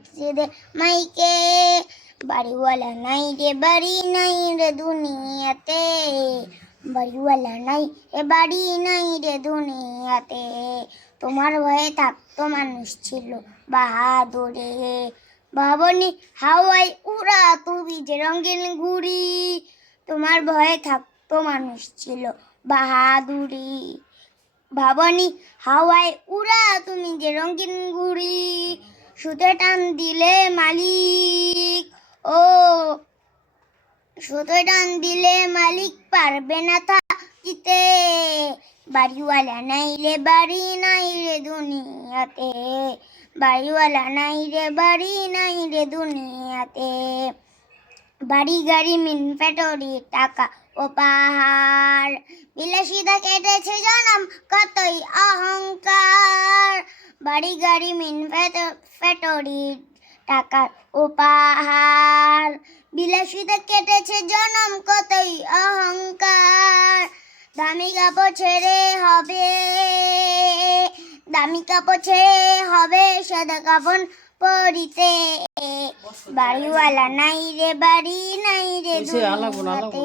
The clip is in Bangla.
মসজিদে মাইকে, বাড়িওয়ালা নাই রে বাড়ি নাই রে দুনিয়াতে, বাড়িওয়ালা নাই এ বাড়ি নাই রে দুনিয়াতে। তোমার ভয়ে থাকতো মানুষ ছিল বাহাদুরে, ভাবনি হাওয়াই উড়া তুমি যে রঙিন ঘুড়ি, তোমার ভয়ে থাকতো মানুষ ছিল বাহাদুরি। ভাবনি হাওয়ায় উড়া তুমি যে রঙিন ঘুড়ি, সুতে টান দিলে মালিক, ও সুতে টান দিলে মালিক পারবে না থাকিতে, বাড়িওয়ালা নাই রে বাড়ি নাই রে দুনিয়াতে, বাড়িওয়ালা নাই রে বাড়ি নাই রে দুনিয়াতে। বাড়ি গাড়ি মিন ফ্যাক্টরি টাকা ও পাহাড়, বিলাসিতা কেটেছে জনম কতই অহংকার, বাড়ি গাড়ি মিন ফ্যাক্টরি টাকা ও পাহাড়, বিলাসিতা কেটেছে জনম কতই অহংকার। দামি কাপড় ছেড়ে হবে, দামি কাপড় ছেড়ে হবে সাদা কাপড় পরিতে, বাড়িওয়ালা নাই রে বাড়ি নাই রে দুনিয়াতে।